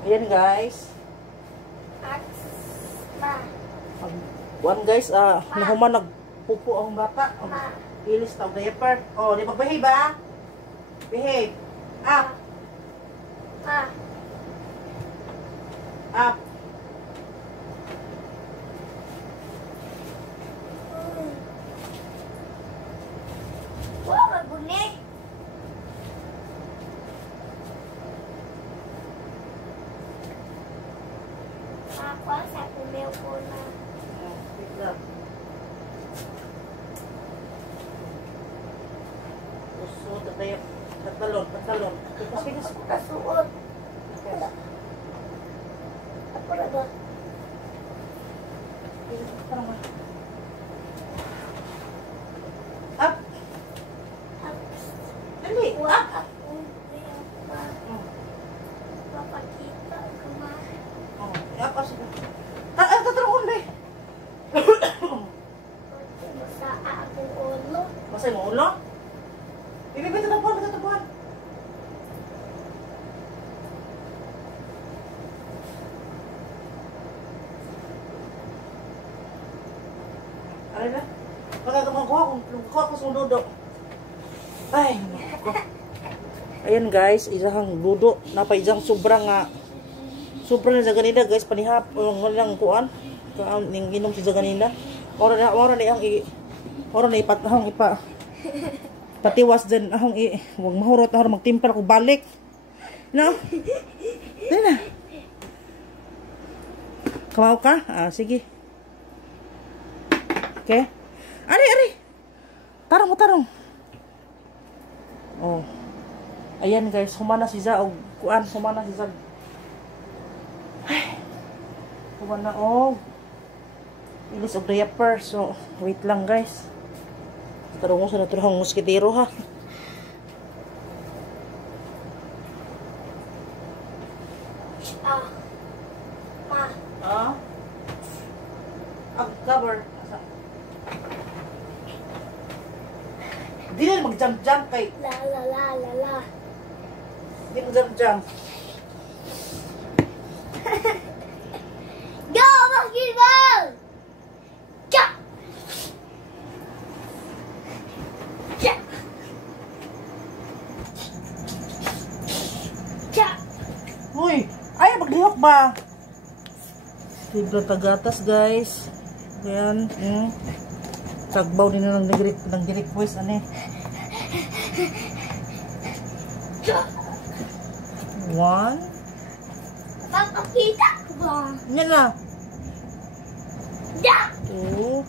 Ayan guys. One guys, nahuman nagpupo ang bata. Ilis tawag diaper. Oh, di mag-behave ba? Behave. Up. Up. Wow, magbunit. Ako sa kumil ko na. Usod at tayo. Pantalon. Ako kasuot. Ako na ba? Up. Dali. Up. Ako papakita ko ma. Up. Tatarong deh. Masa akong ulo. Masay mo ulo? Ibibito na po, nagtatabuhan. Ano na? Magagamakuha ko sa dudo. Ay, naku. Ayan guys, isang dudo. Napaisang sobrang na sa ganina guys. Panihap, lang kuan. Ning inom si sa ganina. Ora na ipatahong patiwas din ahong wag mahurot ahong magtimpla ko balik. No? Dali na. Kamaw ka? Sige. Okay. Ari. Tarong. Oh. Ayan guys, humana si Za og kuan, humana si Za. Ay. Humana og ilis og diaper. So, wait lang guys. Tarong mo sa naturang muskitero ha. Ang cover. Di na mag-jump kay. La. Di mag-jump. Go, basketball! Jump! Uy, ay maglihok ba? Tigla tagatas guys. Ayan. Tagbaw din na ng request ani. 1. Papakita ko ba? Yan na. Da! 2.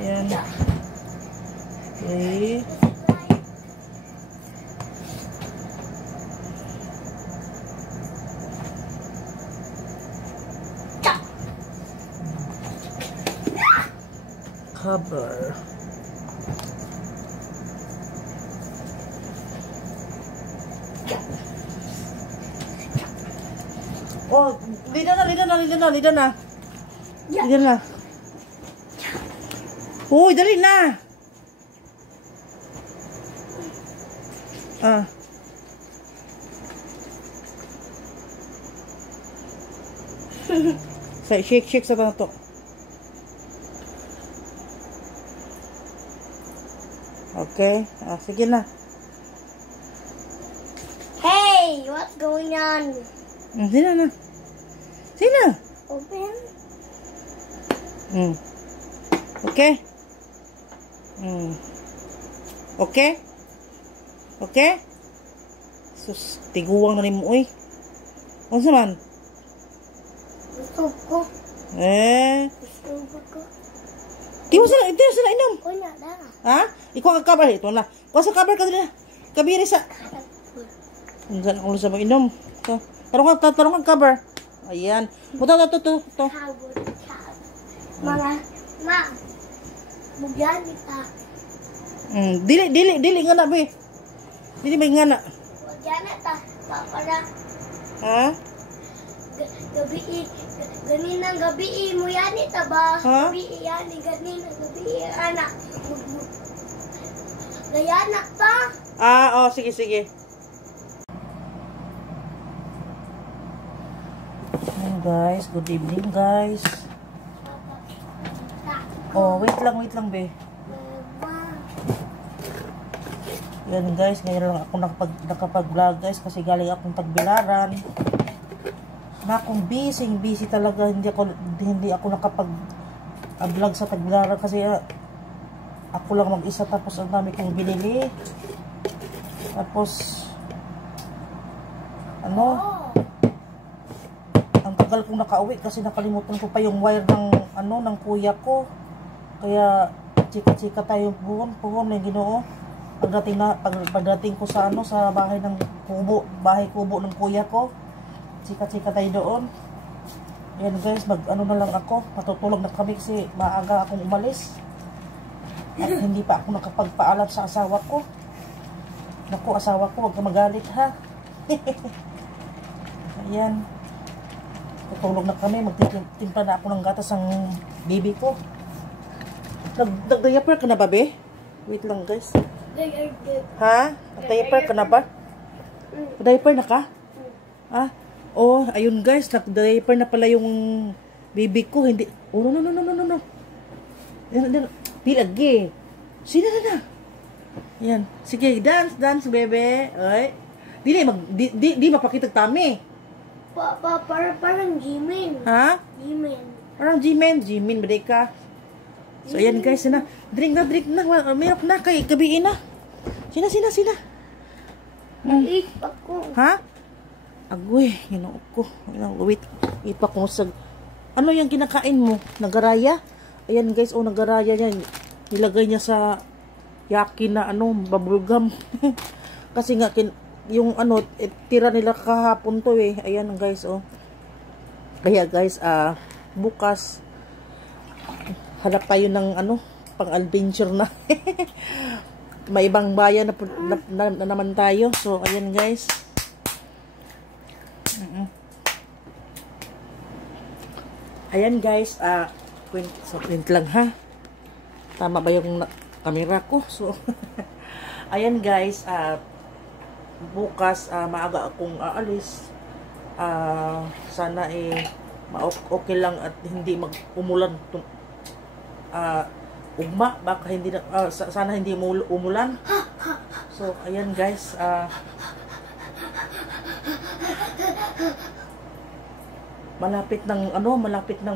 Ayan. 3. Cover. Oh, lida na. Uy, dali na. Shake sa to. Okay, sige na. Hey, what's going on? Sige na. Open. Okay. Okay. Sus, tiguwang na rin mo, uy. Ano man? Gusto ko. Di mo sila inom. Wala na. Ha? Ikaw ang cover. Ito na. Kuha sa cover ka nila. Kabiri sa. Saan ang ulo sa mag-inom? Tarong ang cover. Ayan. Ito. Ma. Bugyan kita. Dili nga na, be. Dili ba nga na? Bugyan kita. Para. Ha? Ganinang gabi mo yan ita ba? Ha? Gabi yan, ganinang gabi anak. Gayanak ta? Oh, sige. Guys, good evening guys. Oh, wait lang be. Yan guys, ngayon lang ako nakapag-vlog guys kasi galing akong Tagbilaran. Na akong busy talaga, hindi ako nakapag-vlog sa Tagbilaran kasi ako lang mag-isa tapos ang dami kong binili. Tapos ang tagal kong nakauwi kasi nakalimutan ko pa yung wire ng kuya ko. Kaya chika-chika tayo puhon na Ginoo. Pagdating ko sa sa bahay kubo ng kuya ko, chika-chika tayo doon. Ayan guys, na lang ako, matutulog na kami kasi maaga akong umalis. At hindi pa ako nakapagpaalam sa asawa ko. Naku, asawa ko, huwag ka magalit ha. Ayan. Tutulog na kami, magtitimpla na ako ng gatas ang baby ko. Nag-diaper ka na ba, be? Wait lang, guys. Ha? Nag-diaper ka na ba? Diaper na ka? Ha? Oh, ayun guys, nag-diaper na pala yung baby ko. Hindi. Oh, no. Di lagi. Sino na? Yan. Sige, dance, bebe. Ay. Di mapakitag tami. Parang Jimin. Ha? Jimin. Parang Jimin, bade ka. So, ayan guys, drink na, mayroon na, kay gabiin na. Sina. Ipak ko. Ha? Agoy, ginoo ko. Wait, ipak ko sa... Ano yung kinakain mo? Nagaraya? Ayan guys, nagaraya yan. Nilagay niya sa yaki na bubblegum. Kasi nga, yung tira nila kahapon to eh. Ayan guys, Kaya guys, bukas, hanap tayo ng pang-adventure na. May ibang bayan na naman tayo. So, ayan guys. Ayan guys, print lang ha. Tama ba yung camera ko? So, ayan guys, bukas maaga akong aalis. Sana okay lang at hindi umulan ugma, baka hindi sana hindi umulan. So ayan guys, malapit nang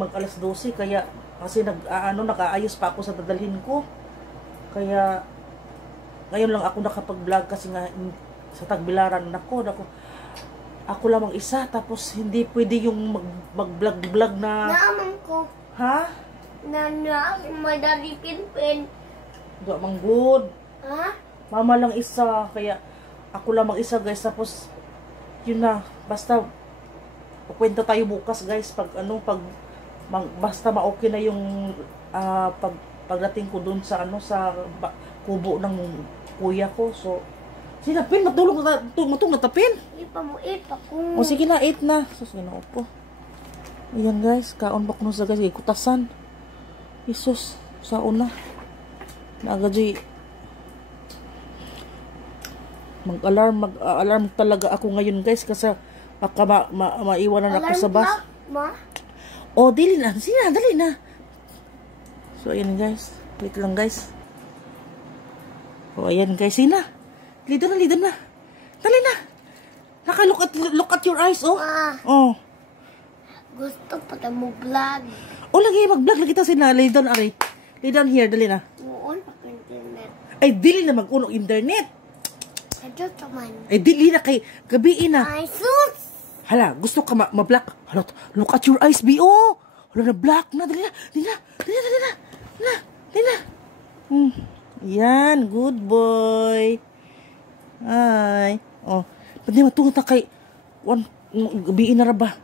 mag alas 12 kaya kasi nag-aayos pa ako sa dadalhin ko. Kaya ngayon lang ako nakapag-vlog kasi nga sa Tagbilaran ako lamang isa tapos hindi pwede yung mag-vlog na Naman ko. Ha? Madali pinpin. Doon mang good. Ha? Mama lang isa, kaya ako lamang isa guys. Tapos yun na, basta kwenta tayo bukas guys pag basta ma-okay na yung pagdating ko dun sa sa kubo ng kuya ko. So sinapin, matulog na tapin. Ipa ko. O sige na, 8 na. Sus, ginoo po. Ayan guys, kaon ba kuno sa guys, kutasan. Isus, sa una. Nagaji. Mag-alarm talaga ako ngayon guys kasi baka maiwanan ako sa bus. Oh, dili na. Sina, dali na. So, ayan guys. Wait lang guys. Oh, ayan guys. Sina. Lido na. Dali na. Look at your eyes, oh. Oh. Gusto pa tayo mag-vlog. Oh, lagi mag-vlog lagi ta sina. Lay down here, dali na. Noon pa internet. Ay, dili na mag-unong internet. Adyo taman. Ay, dili na kay gabiin na. Ay, sus! Hala, gusto ka ma-black. Hala, look at your eyes, B.O. Hala, na-black na. Dali na. Yan, good boy. Ay. Oh, pwede matulog ta kay gabiin na raba.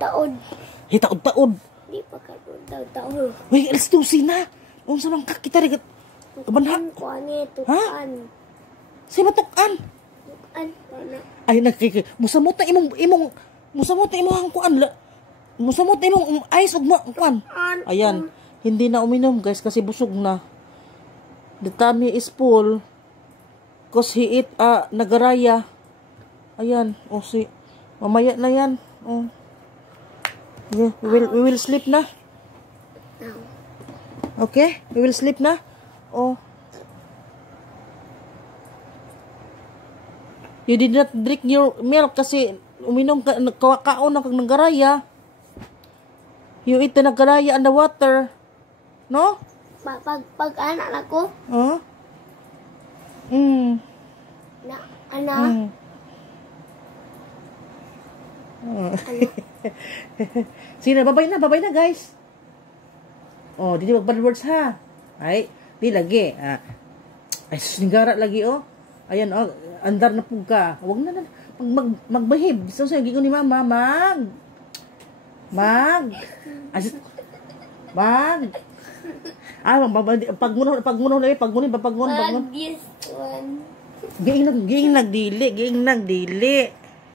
Taon. Hey, taod. Di pa ka taon. Uy, alas 12 na. Unsa man ka kita rig kabanha. Tukan. Si matukan. Tukan na. Ay musamot na imong kuan. Musamot na imong ice ug kuan. Ayan, hindi na uminom guys kasi busog na. The tummy is full. Cause he eat nagaraya. Ayan, mamaya na yan. Oh. Yeah, we will sleep na. No. Okay? We will sleep na. Oh. You did not drink your milk kasi uminom ka, kaon na kag nanggaraya. You eat the nanggaraya and the water. No? Pag anak ako, Huh? na, anak, Sige na, babay na guys. Oh, di mag-bad words ha. Ay, di lagi. Ay, sinigara lagi oh. Ayan oh, andar na pug ka. Huwag na magbahib. So sa gigon ni mama, mag. Pagmuno this one. Giing nagdili.